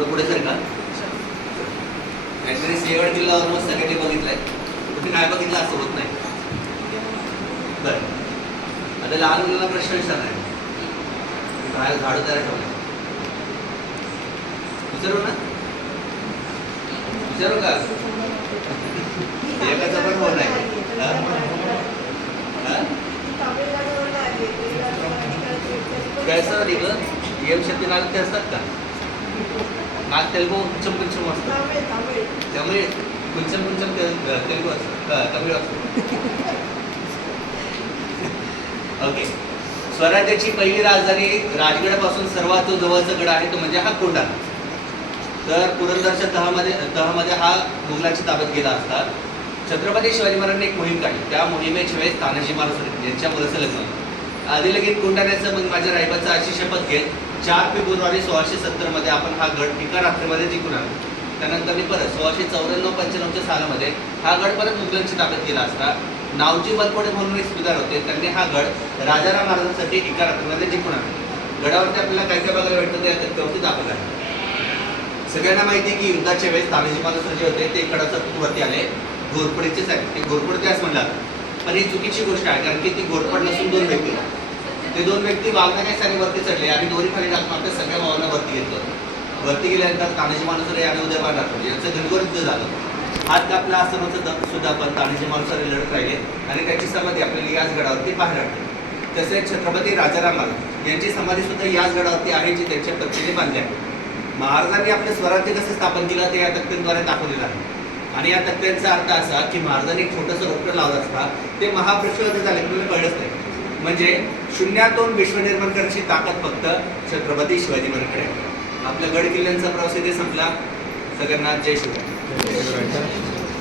थोडं पुढे सर का काहीतरी सिंहगड किल्ला ऑलमोस्ट सगळ्यांनी बघितलाय, तुम्ही काय बघितलं असं होत नाही. बरं, आता लहान मुलांना प्रश्न विचारणार आहे, बाहेर झाडू तयार ठेवलं, विचारू ना, विचारू का? एकाचा पण फोन आहे. कैसा निघलं एम शक्ती नाग ते असतात का? नाग तेलगू कुंचम कुंचम असतात, त्यामुळे कुंचम कुंचम तेलगू असतं, तमिळ असतं. ओके, स्वराज्याची पहिली राजधानी राजगडापासून सर्वात जवळचा गड आहे तो म्हणजे हा कोंढाणा. तर पुरंदरच्या तहामध्ये हा मुघलांच्या ताब्यात गेला असता. छत्रपती शिवाजी महाराजांनी एक मोहीम काढली, त्या मोहिमेच्या वेळेस तानाजी महाराज यांच्या मुलाचं लग्न. आधी लगेच कोंढाण्याचं मग माझ्या रायबाचा अशी शपथ घेत 4 फेब्रुवारी 1670 मध्ये आपण हा गड एका रात्रीमध्ये जिंकून आणला. त्यानंतर मी परत 1694-95 सालामध्ये हा गड परत मुघलांच्या ताब्यात गेला असता. नावजी बलकोडे म्हणून एक सुभेदार होते, त्यांनी हा गड राजाराम महाराजांसाठी एका रात्रीमध्ये जिंकून आणला. गडावरती आपल्याला काय काय बघायला भेटतं ते त्यावरती दाखवलं आहे. सगळ्यांना माहिती आहे की युद्धाच्या वेळेस तानाजी महाराज जे होते ते गडाच्या वरती आले, घोरपडीचेच आहेत, ते घोरपडते असं म्हणतात. पण ही चुकीची गोष्ट आहे, कारण की ती घोरपड नसून 2 व्यक्ती, ते 2 व्यक्ती वाघनाकासाठी वरती चढले आणि दोरी खाली टाकून आपल्या सगळ्या भावांना वरती घेतलं. वरती गेल्यानंतर तानाजी मालुसरे आणि उदयभान राठोड यांचं घनघोर युद्ध झालं. हात कापला असताना सुद्धा पण तानाजी मालुसरे लढत राहिले आणि त्याची समाधी आपल्याला याच गडावरती पाहायला मिळते. तसेच छत्रपती राजाराम महाराज यांची समाधी सुद्धा याच गडावरती आहे, जी त्यांच्या पत्नीने बांधली आहे. महाराजांनी आपले स्वराज्य कसं स्थापन केलं ते या तक्त्यांद्वारे दाखवलेलं आहे. आणि या तक्त्यांचा अर्थ असा की महाराजांनी एक छोटंसं रोपटं लावलं असता ते महापृष्ठवत झाले, तुम्हाला कळलंच नाही. म्हणजे शून्यातून विश्व निर्माण करण्याची ताकद फक्त छत्रपती शिवाजी महाराजांकडे आहे. आपल्या गड किल्ल्यांचा प्रवास इथे संपला. सगळ्यांना जय शिवराय.